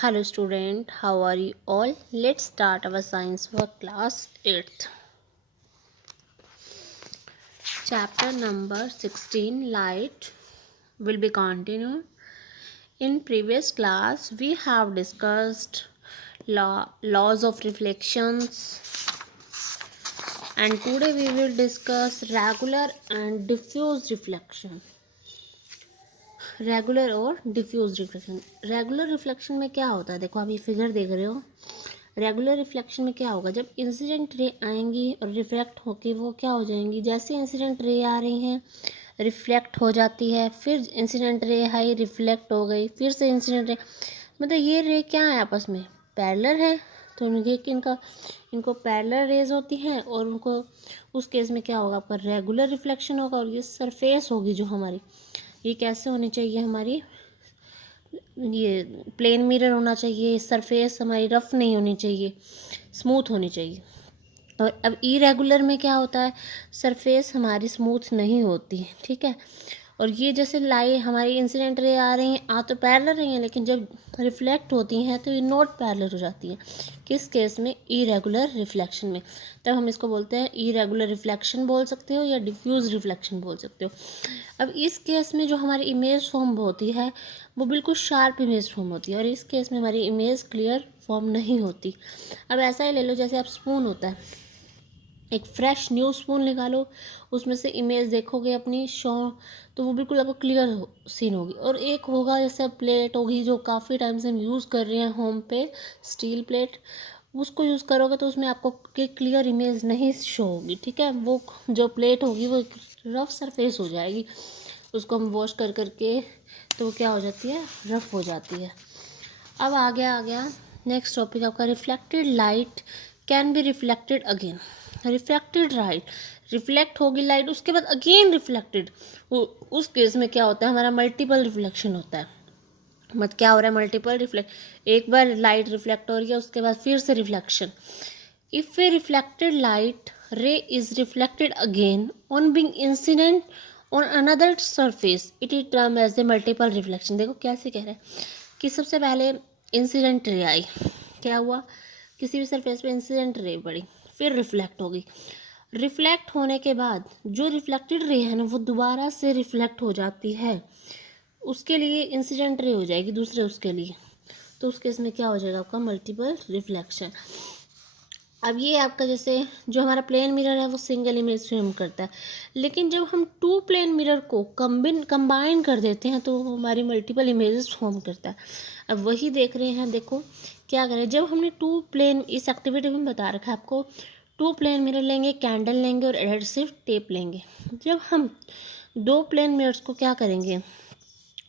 Hello student, how are you all? Let's start our science work class 8th. Chapter number 16 light will be continued. In previous class we have discussed laws of reflections, and today we will discuss regular and diffuse reflection. Regular और diffuse reflection. Regular reflection में क्या होता है, देखो आप ये figure देख रहे हो. रेगुलर रिफ्लेक्शन में क्या होगा, जब इंसिडेंट रे आएंगी और रिफ्लेक्ट होके वो क्या हो जाएंगी, जैसे इंसिडेंट रे आ रही हैं रिफ्लेक्ट हो जाती है, फिर इंसिडेंट रे आई रिफ्लेक्ट हो गई, फिर से इंसिडेंट रे, मतलब ये रे क्या है आपस में पैरेलल है. तो इनको पैरेलल रेज होती हैं और उनको उस केस में क्या होगा, आपका रेगुलर रिफ्लेक्शन होगा. और ये सरफेस होगी जो हमारी, ये कैसे होनी चाहिए, हमारी ये प्लेन मिरर होना चाहिए. सरफेस हमारी रफ नहीं होनी चाहिए, स्मूथ होनी चाहिए. और अब इरेगुलर में क्या होता है, सरफेस हमारी स्मूथ नहीं होती है. ठीक है. और ये जैसे लाइट हमारी इंसिडेंट रे आ रही हैं, आ तो पैरेलल रही हैं, लेकिन जब रिफ्लेक्ट होती हैं तो ये नॉट पैरेलल हो जाती हैं. किस केस में, इरेगुलर रिफ्लेक्शन में. तब हम इसको बोलते हैं इरेगुलर रिफ्लेक्शन बोल सकते हो या डिफ्यूज रिफ्लेक्शन बोल सकते हो. अब इस केस में जो हमारी इमेज फॉर्म होती है वो बिल्कुल शार्प इमेज फॉर्म होती है, और इस केस में हमारी इमेज क्लियर फॉर्म नहीं होती. अब ऐसा ही ले लो, जैसे आप स्पून होता है, एक फ्रेश न्यू स्पून निकालो, उसमें से इमेज देखोगे अपनी शो, तो वो बिल्कुल आपको क्लियर सीन होगी. और एक होगा जैसे प्लेट होगी जो काफ़ी टाइम से हम यूज़ कर रहे हैं होम पे, स्टील प्लेट, उसको यूज़ करोगे तो उसमें आपको क्लियर इमेज नहीं शो होगी. ठीक है. वो जो प्लेट होगी वो रफ सरफेस हो जाएगी, उसको हम वॉश कर करके तो वो क्या हो जाती है, रफ हो जाती है. अब आ गया नेक्स्ट टॉपिक आपका, reflected light can be reflected again. Reflected light, reflect होगी लाइट, उसके बाद अगेन रिफ्लेक्टेड, उस केस में क्या होता है, हमारा मल्टीपल रिफ्लेक्शन होता है. मत क्या हो रहा है, मल्टीपल रिफ्लेक्ट, एक बार लाइट रिफ्लेक्ट हो रही है उसके बाद फिर से reflection. If a reflected light ray is reflected again on being incident on another surface, it is term as a multiple reflection. देखो कैसे कह रहे हैं कि सबसे पहले इंसिडेंट रे आई, क्या हुआ, किसी भी सरफेस पे इंसिडेंट रे पड़ी, फिर रिफ्लेक्ट होगी. रिफ्लेक्ट होने के बाद जो रिफ्लेक्टेड रे है ना वो दोबारा से रिफ्लेक्ट हो जाती है, उसके लिए इंसिडेंट रे हो जाएगी दूसरे उसके लिए. तो उस केस में क्या हो जाएगा, आपका मल्टीपल रिफ्लेक्शन. अब ये आपका जैसे जो हमारा प्लेन मिरर है वो सिंगल इमेज फ्रेम करता है, लेकिन जब हम टू प्लेन मिरर को कंबाइन कर देते हैं तो वो हमारी मल्टीपल इमेजेस फॉर्म करता है. अब वही देख रहे हैं, देखो क्या करें, जब हमने टू प्लेन, इस एक्टिविटी में बता रखा है आपको, टू प्लेन मिरर लेंगे, कैंडल लेंगे और एडहेसिव टेप लेंगे. जब हम दो प्लेन मिरर्स को क्या करेंगे,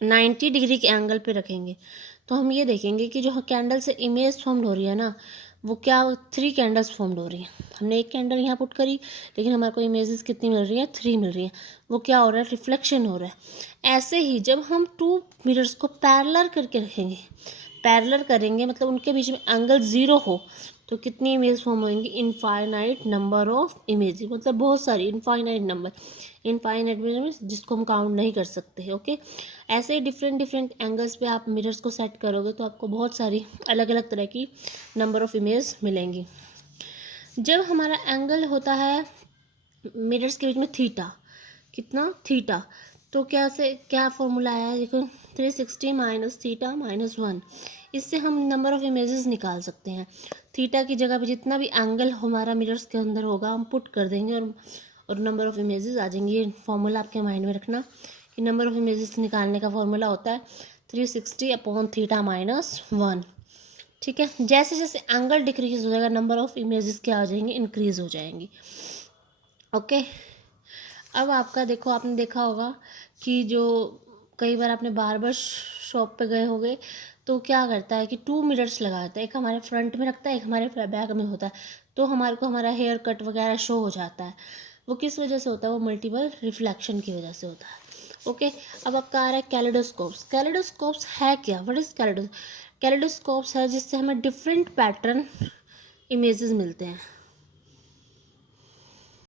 90 डिग्री के एंगल पे रखेंगे, तो हम ये देखेंगे कि जो कैंडल से इमेज फॉर्म हो रही है ना, वो क्या 3 कैंडल्स फॉर्म हो रही हैं. हमने एक कैंडल यहाँ पुट करी, लेकिन हमारे को इमेजेस कितनी मिल रही है, 3 मिल रही हैं. वो क्या हो रहा है, रिफ्लेक्शन हो रहा है. ऐसे ही जब हम टू मिरर्स को पैरेलल करके रखेंगे, पैरेलल करेंगे मतलब उनके बीच में एंगल 0 हो, तो कितनी इमेज फॉर्म होंगी, इनफाइनाइट नंबर ऑफ इमेज, मतलब बहुत सारी, इनफाइनाइट नंबर, इनफाइनाइट मीन्स जिसको हम काउंट नहीं कर सकते. ओके. ऐसे ही डिफरेंट एंगल्स पे आप मिरर्स को सेट करोगे तो आपको बहुत सारी अलग अलग तरह की नंबर ऑफ इमेज मिलेंगी. जब हमारा एंगल होता है मिरर्स के बीच में थीटा, कितना, थीटा, तो क्या फॉर्मूला आया है, देखो 360 माइनस थीटा माइनस 1. इससे हम नंबर ऑफ इमेजेस निकाल सकते हैं. थीटा की जगह पे जितना भी एंगल हमारा मिरर्स के अंदर होगा हम पुट कर देंगे और नंबर ऑफ इमेजेस आ जाएंगे. ये फॉर्मूला आपके माइंड में रखना कि नंबर ऑफ इमेजेस निकालने का फॉर्मूला होता है 360 अपॉन थीटा माइनस 1. ठीक है. जैसे जैसे एंगल डिक्रीज हो जाएगा नंबर ऑफ इमेजेस क्या हो जाएंगी, इंक्रीज हो जाएंगी. ओके. अब आपका देखो, आपने देखा होगा कि जो कई बार आपने बार्बर शॉप पे गए होंगे तो क्या करता है कि 2 मिरर्स लगाता है, एक हमारे फ्रंट में रखता है, एक हमारे बैक में होता है, तो हमारे को हमारा हेयर कट वगैरह शो हो जाता है. वो किस वजह से होता है, वो मल्टीपल रिफ्लेक्शन की वजह से होता है. ओके. अब आपका आ रहा है कैलेडोस्कोप्स. कैलेडोस्कोप्स है क्या, व्हाट इज कैलेडोस्कोप्स है जिससे हमें डिफरेंट पैटर्न इमेजेस मिलते हैं.